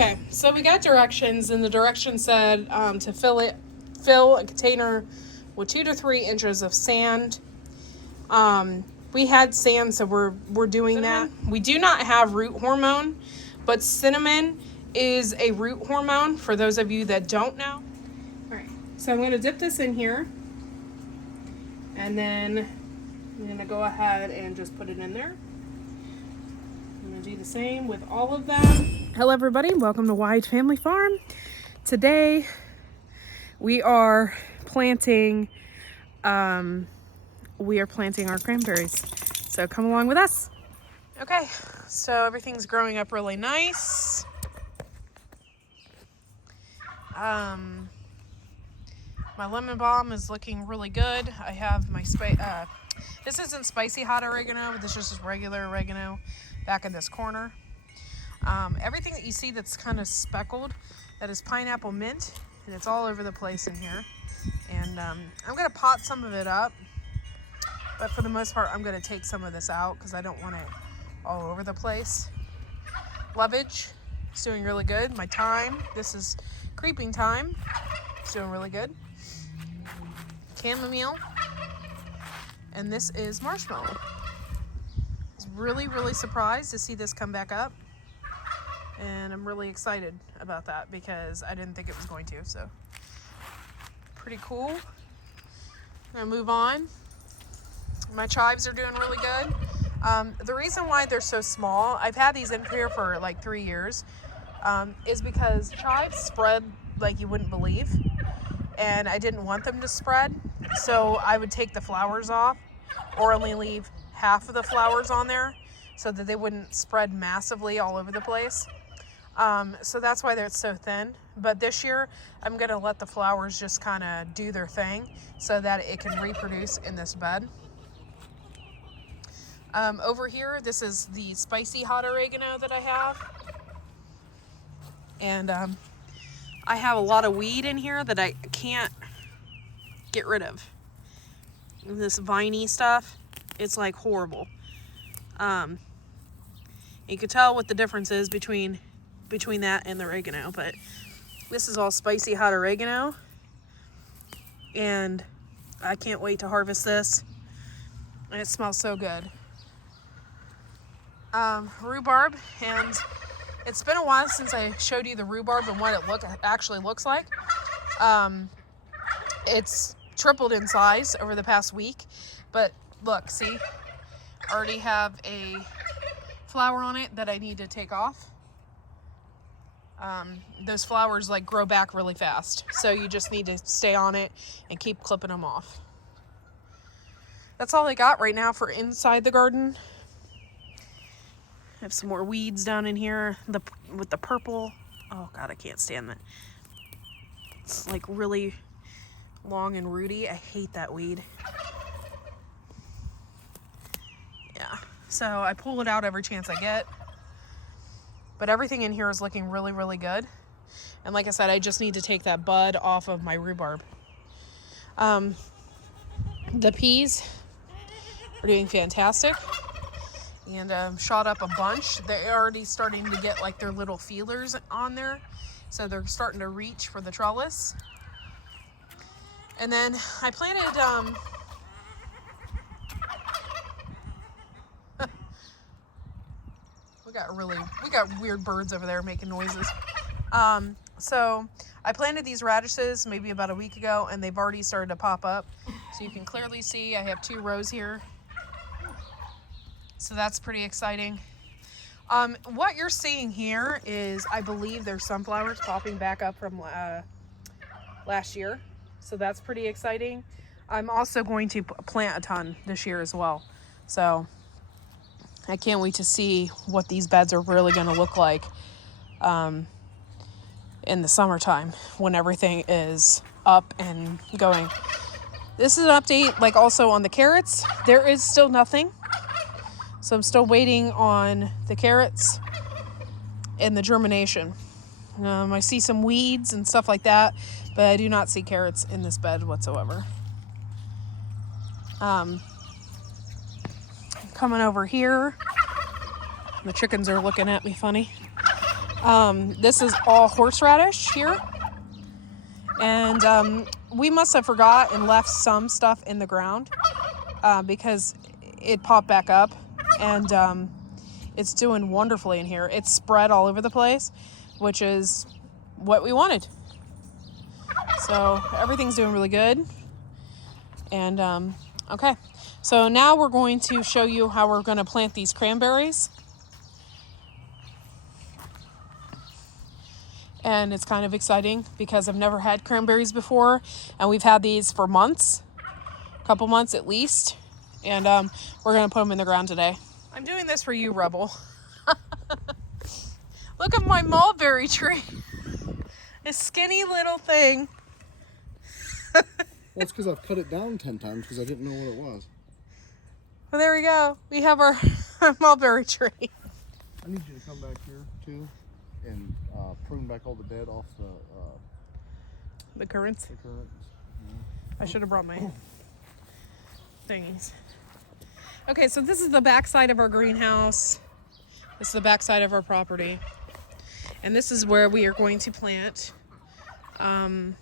Okay, so we got directions, and the direction said to fill a container with 2 to 3 inches of sand. We had sand, so we're doing that. We do not have root hormone, but cinnamon is a root hormone for those of you that don't know. All right, so I'm going to dip this in here, and then I'm going to go ahead and just put it in there. I'm going to do the same with all of them. Hello everybody, welcome to Wide Family Farm. Today we are planting our cranberries. So come along with us. Okay, so everything's growing up really nice. My lemon balm is looking really good. I have my this isn't spicy hot oregano, but this is just regular oregano back in this corner. Everything that you see that's kind of speckled, that is pineapple mint, and it's all over the place in here. And I'm going to pot some of it up, but for the most part, I'm going to take some of this out because I don't want it all over the place. Lovage is doing really good. My thyme, this is creeping thyme, it's doing really good. Chamomile, and this is marshmallow. I was really, really surprised to see this come back up. And I'm really excited about that because I didn't think it was going to, so pretty cool. I'm gonna move on. My chives are doing really good. The reason why they're so small, I've had these in here for like 3 years, is because chives spread like you wouldn't believe, and I didn't want them to spread, so I would take the flowers off or only leave half of the flowers on there so that they wouldn't spread massively all over the place. So that's why they're so thin. But this year, I'm going to let the flowers just kind of do their thing so that it can reproduce in this bed. Over here, this is the spicy hot oregano that I have. And I have a lot of weed in here that I can't get rid of. This viney stuff, it's like horrible. You could tell what the difference is between that and the oregano, but this is all spicy hot oregano, and I can't wait to harvest this, and it smells so good. Rhubarb, and it's been a while since I showed you the rhubarb and what it actually looks like. It's tripled in size over the past week, but look, see, I already have a flower on it that I need to take off. Those flowers like grow back really fast, so you just need to stay on it and keep clipping them off. That's all I got right now for inside the garden. I have some more weeds down in here with the purple. Oh god, I can't stand that. It's like really long and rooty. I hate that weed. Yeah, so I pull it out every chance I get. But everything in here is looking really, really good. And like I said, I just need to take that bud off of my rhubarb. The peas are doing fantastic. And shot up a bunch. They're already starting to get like their little feelers on there. So they're starting to reach for the trellis. And then I planted... We got weird birds over there making noises. So I planted these radishes maybe about a week ago, and they've already started to pop up. So you can clearly see I have 2 rows here. So that's pretty exciting. What you're seeing here is, I believe there's sunflowers popping back up from last year. So that's pretty exciting. I'm also going to plant a ton this year as well. So I can't wait to see what these beds are really going to look like in the summertime when everything is up and going. This is an update, like also on the carrots. There is still nothing. So I'm still waiting on the carrots and the germination. I see some weeds and stuff like that, but I do not see carrots in this bed whatsoever. Coming over here, the chickens are looking at me funny. This is all horseradish here. And we must have forgot and left some stuff in the ground because it popped back up. And it's doing wonderfully in here. It's spread all over the place, which is what we wanted. So everything's doing really good. And okay, so now we're going to show you how we're going to plant these cranberries. And it's kind of exciting because I've never had cranberries before, and we've had these for months, a couple months at least. And we're going to put them in the ground today. I'm doing this for you, Rebel. Look at my mulberry tree. A skinny little thing. Well, it's because I've cut it down 10 times because I didn't know what it was. Well, there we go. We have our mulberry tree. I need you to come back here, too, and prune back all the dead off the currants. The currants. Yeah. I should have brought my thingies. Okay, so this is the back side of our greenhouse. This is the back side of our property. And this is where we are going to plant. We're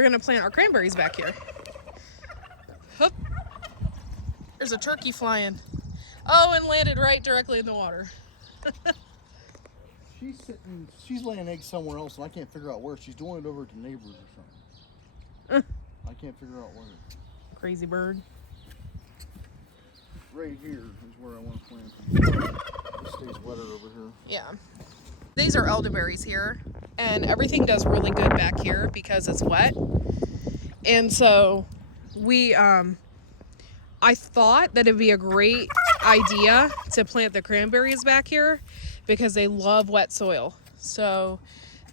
going to plant our cranberries back here. Hoop. There's a turkey flying. Oh, and landed right directly in the water. She's laying eggs somewhere else, and I can't figure out where. She's doing it over to neighbors or something. I can't figure out where. Crazy bird. Right here is where I want to plant. It stays wetter over here. Yeah. These are elderberries here, and everything does really good back here because it's wet. And so I thought that it'd be a great idea to plant the cranberries back here because they love wet soil. So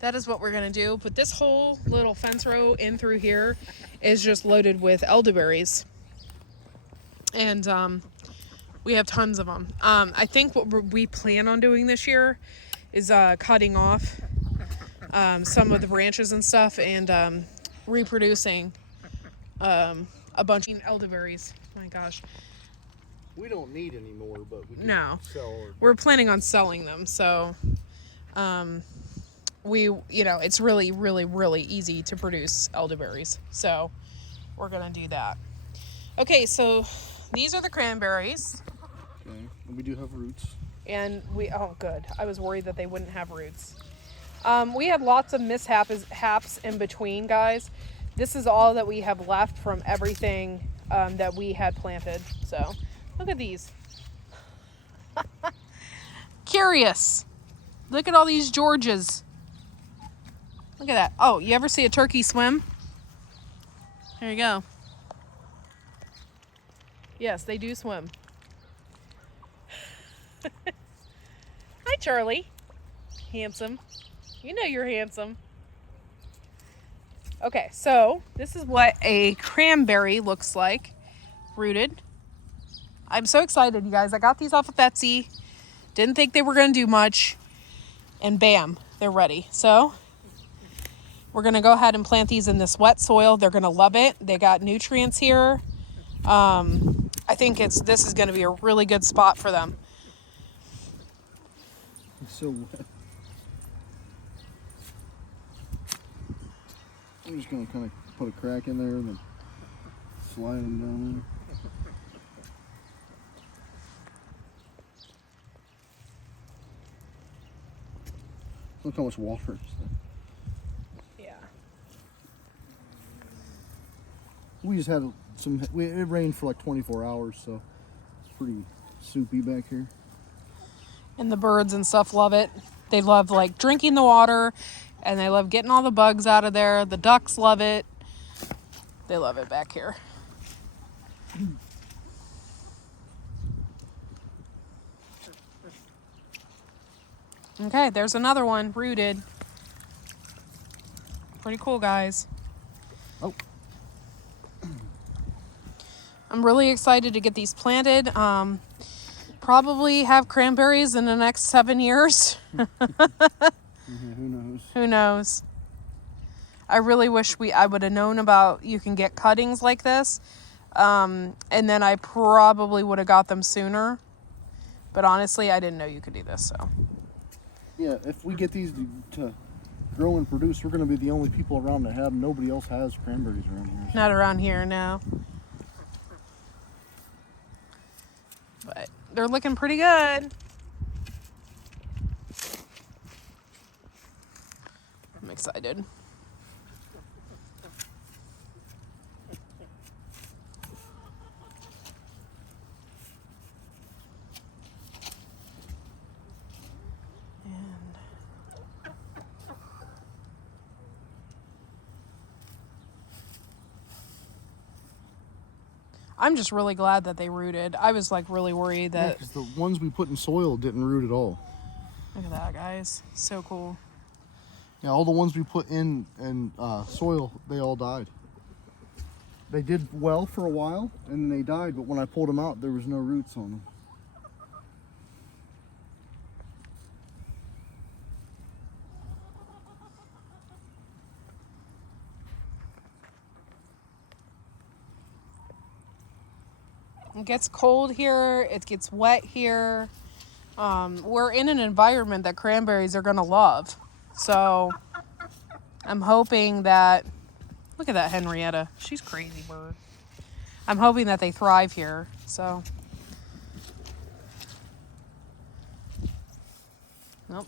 that is what we're going to do. But this whole little fence row in through here is just loaded with elderberries. And we have tons of them. I think what we plan on doing this year is cutting off some of the branches and stuff and reproducing a bunch of elderberries. My gosh. We don't need any more, but we can sell. We're planning on selling them. So it's really, really, really easy to produce elderberries. So we're going to do that. Okay, so these are the cranberries. Okay, and we do have roots. And oh good. I was worried that they wouldn't have roots. We had lots of mishaps in between, guys. This is all that we have left from everything that we had planted. So look at these. Curious. Look at all these Georges. Look at that. Oh, you ever see a turkey swim? There you go. Yes, they do swim. Hi, Charlie. Handsome. You know you're handsome. Okay, so this is what a cranberry looks like, rooted. I'm so excited, you guys. I got these off of Etsy. Didn't think they were going to do much. And bam, they're ready. So we're going to go ahead and plant these in this wet soil. They're going to love it. They got nutrients here. I think this is going to be a really good spot for them. It's so wet. I'm just going to kind of put a crack in there and then slide them down there. Look how much water is there. Yeah. We just had it rained for like 24 hours, so it's pretty soupy back here. And the birds and stuff love it. They love like drinking the water, and they love getting all the bugs out of there. The ducks love it. They love it back here. Okay, there's another one rooted. Pretty cool, guys. Oh. I'm really excited to get these planted. Probably have cranberries in the next 7 years. Yeah, who knows? Who knows? I really wish I would have known about you can get cuttings like this. And then I probably would have got them sooner. But honestly, I didn't know you could do this, so. Yeah, if we get these to grow and produce, we're going to be the only people around that have. Nobody else has cranberries around here. So. Not around here, no. But they're looking pretty good. I'm excited. I'm just really glad that they rooted. I was like really worried that. Because the ones we put in soil didn't root at all. Look at that, guys. So cool. Yeah, all the ones we put in soil, they all died. They did well for a while, and then they died, but when I pulled them out, there was no roots on them. It gets cold here. It gets wet here. We're in an environment that cranberries are going to love. So I'm hoping that... Look at that Henrietta. She's crazy bird. I'm hoping that they thrive here. So... Nope.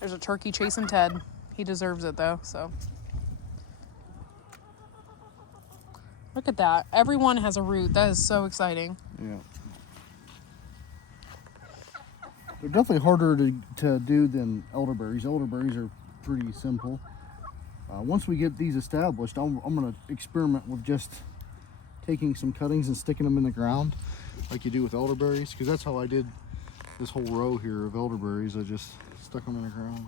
There's a turkey chasing Ted. He deserves it, though, so... Look at that. Everyone has a root. That is so exciting. Yeah. They're definitely harder to do than elderberries. Elderberries are pretty simple. Once we get these established, I'm going to experiment with just taking some cuttings and sticking them in the ground like you do with elderberries, because that's how I did this whole row here of elderberries. I just stuck them in the ground.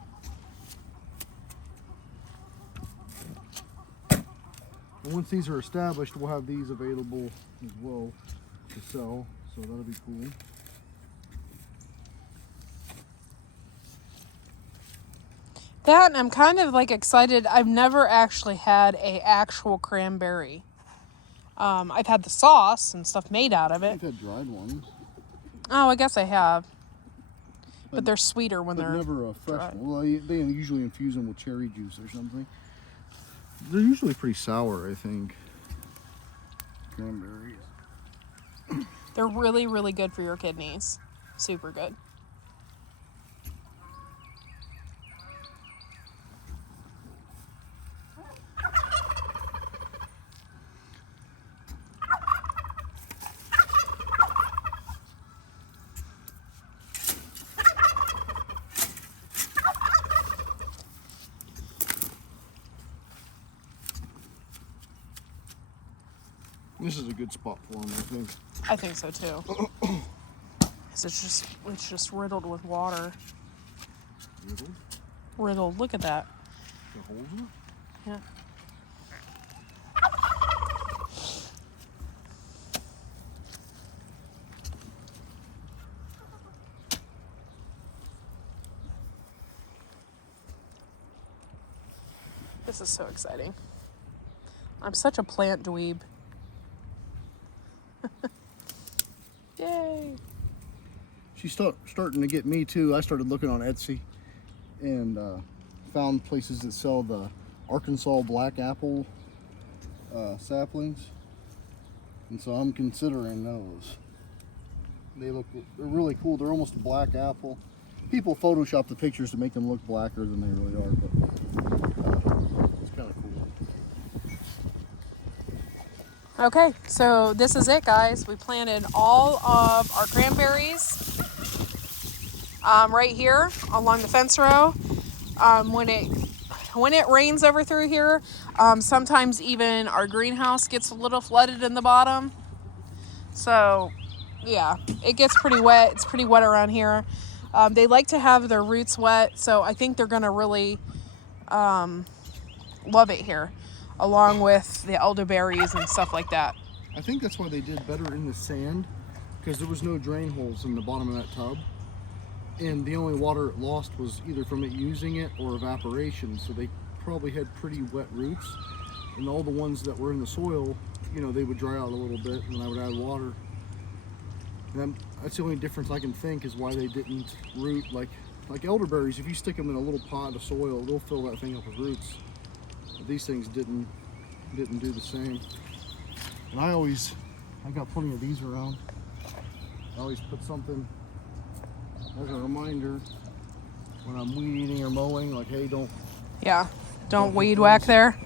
And once these are established, we'll have these available as well to sell, so that'll be cool. That, and I'm kind of like excited. I've never actually had a actual cranberry. I've had the sauce and stuff made out of it. I've had dried ones. Oh, I guess I have. But they're sweeter when they're never a fresh dried. one. Well, they usually infuse them with cherry juice or something. They're usually pretty sour, I think. Cranberries. They're really, really good for your kidneys. Super good. This is a good spot for them, I think. I think so too. 'Cause it's just riddled with water. Riddled? Riddled. Look at that. The holes in it? Yeah. This is so exciting. I'm such a plant dweeb. Yay. She's starting to get me too. I started looking on Etsy and found places that sell the Arkansas black apple saplings, and so I'm considering those. They're really cool. They're almost a black apple. People Photoshop the pictures to make them look blacker than they really are, but it's kind of cool. Okay, so this is it, guys. We planted all of our cranberries right here along the fence row. When it rains over through here, sometimes even our greenhouse gets a little flooded in the bottom. So, yeah, it gets pretty wet. It's pretty wet around here. They like to have their roots wet, so I think they're going to really love it here, along with the elderberries and stuff like that. I think that's why they did better in the sand, because there was no drain holes in the bottom of that tub, and the only water it lost was either from it using it or evaporation, so they probably had pretty wet roots, and all the ones that were in the soil, you know, they would dry out a little bit and I would add water. And that's the only difference I can think is why they didn't root like elderberries. If you stick them in a little pot of soil, they'll fill that thing up with roots. But these things didn't do the same. And I got plenty of these around. I always put something as a reminder when I'm weed eating or mowing, like, hey, don't Yeah, don't hit weed those. whack there.